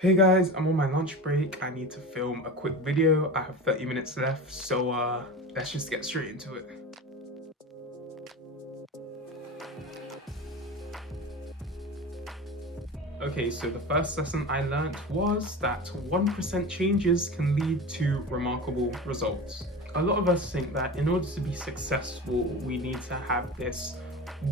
Hey guys, I'm on my lunch break. I need to film a quick video. I have 30 minutes left, so let's just get straight into it. Okay, so the first lesson I learned was that 1% changes can lead to remarkable results. A lot of us think that in order to be successful, we need to have this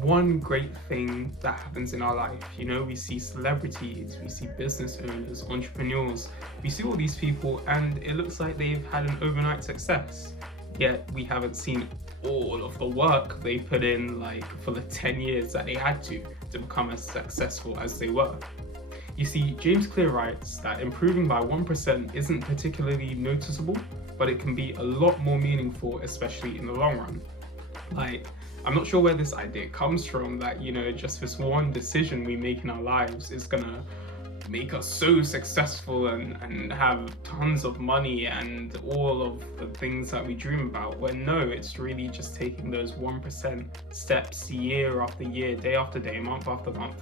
one great thing that happens in our life. You know, we see celebrities, we see business owners, entrepreneurs, we see all these people, and it looks like they've had an overnight success. Yet we haven't seen all of the work they put in, like for the 10 years that they had to become as successful as they were. You see, James Clear writes that improving by 1% isn't particularly noticeable, but it can be a lot more meaningful, especially in the long run. Like, I'm not sure where this idea comes from that, just this one decision we make in our lives is gonna make us so successful and have tons of money and all of the things that we dream about. When no, it's really just taking those 1% steps year after year, day after day, month after month,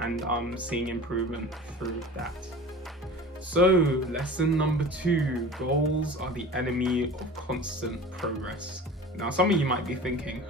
and seeing improvement through that. So, lesson number 2, goals are the enemy of constant progress. Now, some of you might be thinking,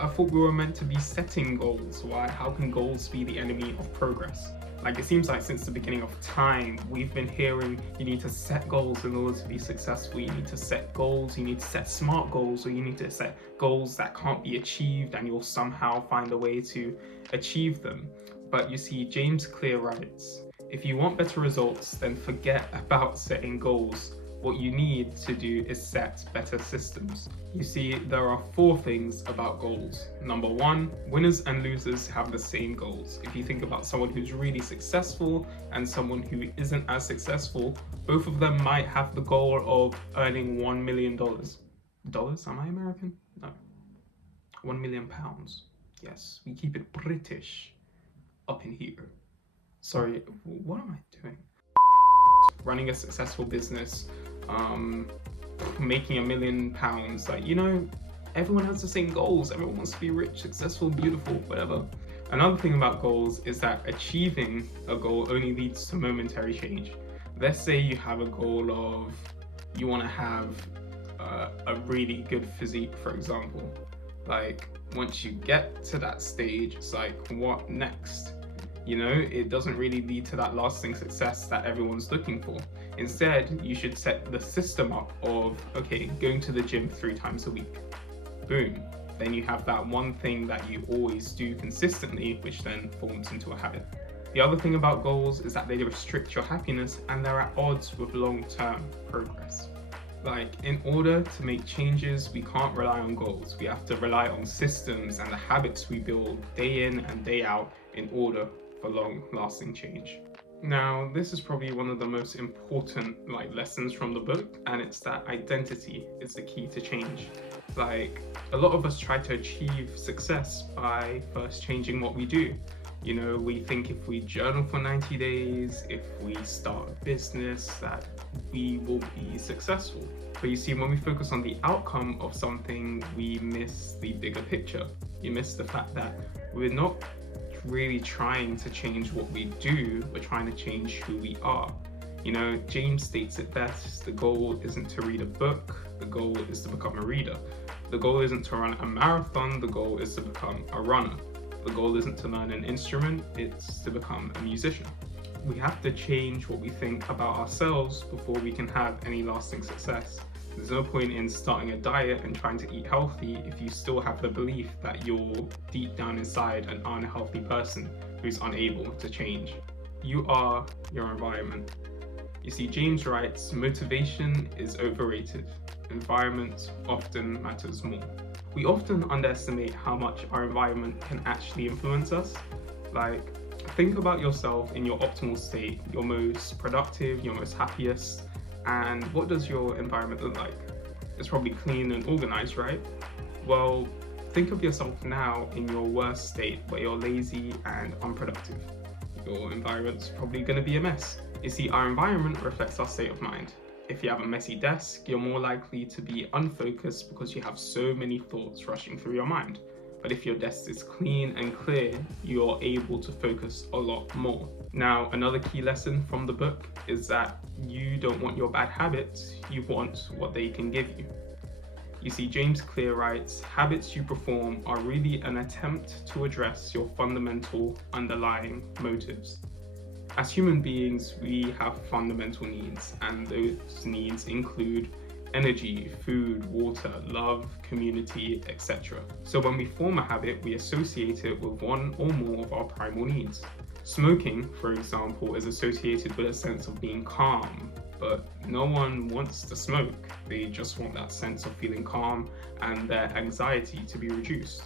I thought we were meant to be setting goals. Why? How can goals be the enemy of progress? Like, it seems like since the beginning of time, we've been hearing you need to set goals in order to be successful. You need to set goals, you need to set smart goals, or you need to set goals that can't be achieved and you'll somehow find a way to achieve them. But you see, James Clear writes, if you want better results, then forget about setting goals. What you need to do is set better systems. You see, there are 4 things about goals. Number 1, winners and losers have the same goals. If you think about someone who's really successful and someone who isn't as successful, both of them might have the goal of earning $1 million. Dollars? Am I American? No. £1 million. Yes, we keep it British up in here. Sorry, what am I doing? Running a successful business, making £1 million. Like, everyone has the same goals. Everyone wants to be rich, successful, beautiful, whatever. Another thing about goals is that achieving a goal only leads to momentary change. Let's say you have a goal of you want to have a really good physique, for example. Like, once you get to that stage, it's like, what next? It doesn't really lead to that lasting success that everyone's looking for. Instead, you should set the system up of, okay, going to the gym 3 times a week. Boom. Then you have that one thing that you always do consistently, which then forms into a habit. The other thing about goals is that they restrict your happiness and they're at odds with long-term progress. Like, in order to make changes, we can't rely on goals. We have to rely on systems and the habits we build day in and day out in order for long-lasting change. Now, this is probably one of the most important lessons from the book, and it's that identity is the key to change. Like, a lot of us try to achieve success by first changing what we do. We think if we journal for 90 days, if we start a business, that we will be successful. But you see, when we focus on the outcome of something, we miss the bigger picture. You miss the fact that we're not really trying to change what we do, we're trying to change who we are. James states it best, the goal isn't to read a book, the goal is to become a reader. The goal isn't to run a marathon, the goal is to become a runner. The goal isn't to learn an instrument, it's to become a musician. We have to change what we think about ourselves before we can have any lasting success. There's no point in starting a diet and trying to eat healthy if you still have the belief that you're deep down inside an unhealthy person who's unable to change. You are your environment. You see, James writes, motivation is overrated. Environment often matters more. We often underestimate how much our environment can actually influence us. Like, think about yourself in your optimal state, your most productive, your most happiest. And what does your environment look like? It's probably clean and organized, right? Well, think of yourself now in your worst state where you're lazy and unproductive. Your environment's probably going to be a mess. You see, our environment reflects our state of mind. If you have a messy desk, you're more likely to be unfocused because you have so many thoughts rushing through your mind. But if your desk is clean and clear, you're able to focus a lot more. Now, another key lesson from the book is that you don't want your bad habits, you want what they can give you. You see, James Clear writes, habits you perform are really an attempt to address your fundamental underlying motives. As human beings, we have fundamental needs, and those needs include energy, food, water, love, community, etc. So when we form a habit, we associate it with one or more of our primal needs. Smoking, for example, is associated with a sense of being calm, but no one wants to smoke. They just want that sense of feeling calm and their anxiety to be reduced.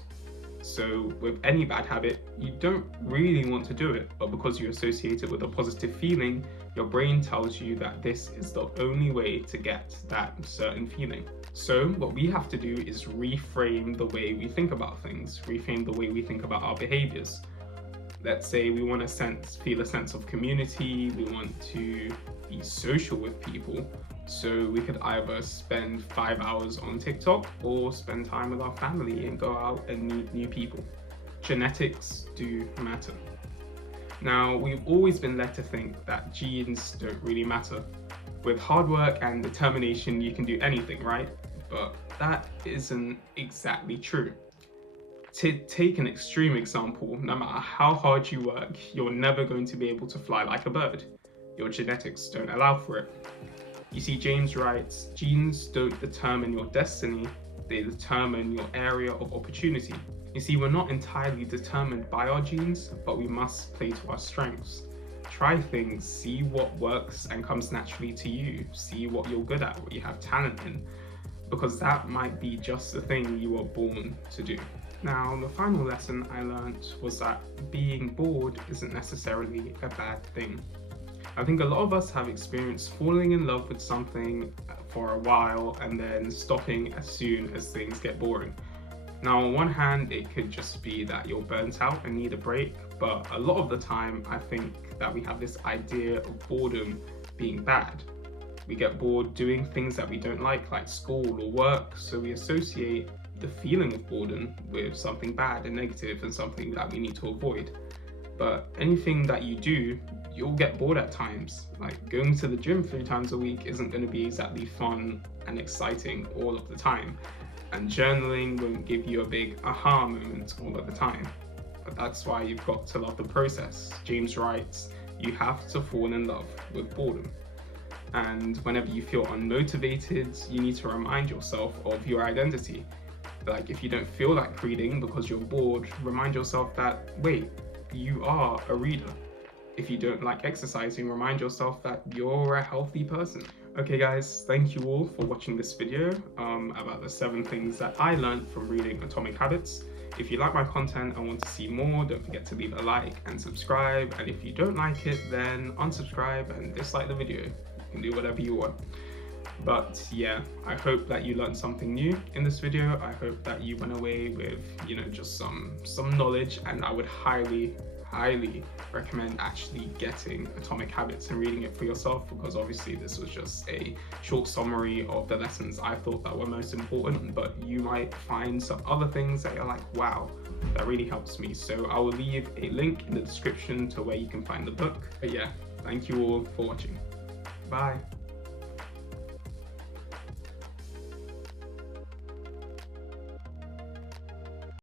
So with any bad habit, you don't really want to do it, but because you associate it with a positive feeling, your brain tells you that this is the only way to get that certain feeling. So what we have to do is reframe the way we think about things, reframe the way we think about our behaviors. Let's say we want to feel a sense of community, we want to be social with people. So we could either spend 5 hours on TikTok or spend time with our family and go out and meet new people. Genetics do matter. Now, we've always been led to think that genes don't really matter. With hard work and determination, you can do anything, right? But that isn't exactly true. To take an extreme example, no matter how hard you work, you're never going to be able to fly like a bird. Your genetics don't allow for it. You see, James writes, genes don't determine your destiny, they determine your area of opportunity. You see, we're not entirely determined by our genes, but we must play to our strengths. Try things, see what works and comes naturally to you, see what you're good at, what you have talent in, because that might be just the thing you were born to do. Now, the final lesson I learned was that being bored isn't necessarily a bad thing. I think a lot of us have experienced falling in love with something for a while and then stopping as soon as things get boring. Now, on one hand, it could just be that you're burnt out and need a break, but a lot of the time, I think that we have this idea of boredom being bad. We get bored doing things that we don't like school or work, so we associate the feeling of boredom with something bad and negative and something that we need to avoid. But anything that you do, you'll get bored at times. Like going to the gym 3 times a week isn't going to be exactly fun and exciting all of the time. And journaling won't give you a big aha moment all of the time. But that's why you've got to love the process. James writes, you have to fall in love with boredom. And whenever you feel unmotivated, you need to remind yourself of your identity. Like if you don't feel like reading because you're bored, remind yourself that, wait, you are a reader. If you don't like exercising, remind yourself that you're a healthy person. Okay guys, thank you all for watching this video about the 7 things that I learned from reading Atomic Habits. If you like my content and want to see more, don't forget to leave a like and subscribe. And if you don't like it, then unsubscribe and dislike the video. You can do whatever you want. But yeah, I hope that you learned something new in this video. I hope that you went away with, just some knowledge, and I would highly recommend actually getting Atomic Habits and reading it for yourself, because obviously this was just a short summary of the lessons I thought that were most important, but you might find some other things that you're like, wow, that really helps me. So I will leave a link in the description to where you can find the book. But yeah, thank you all for watching. Bye.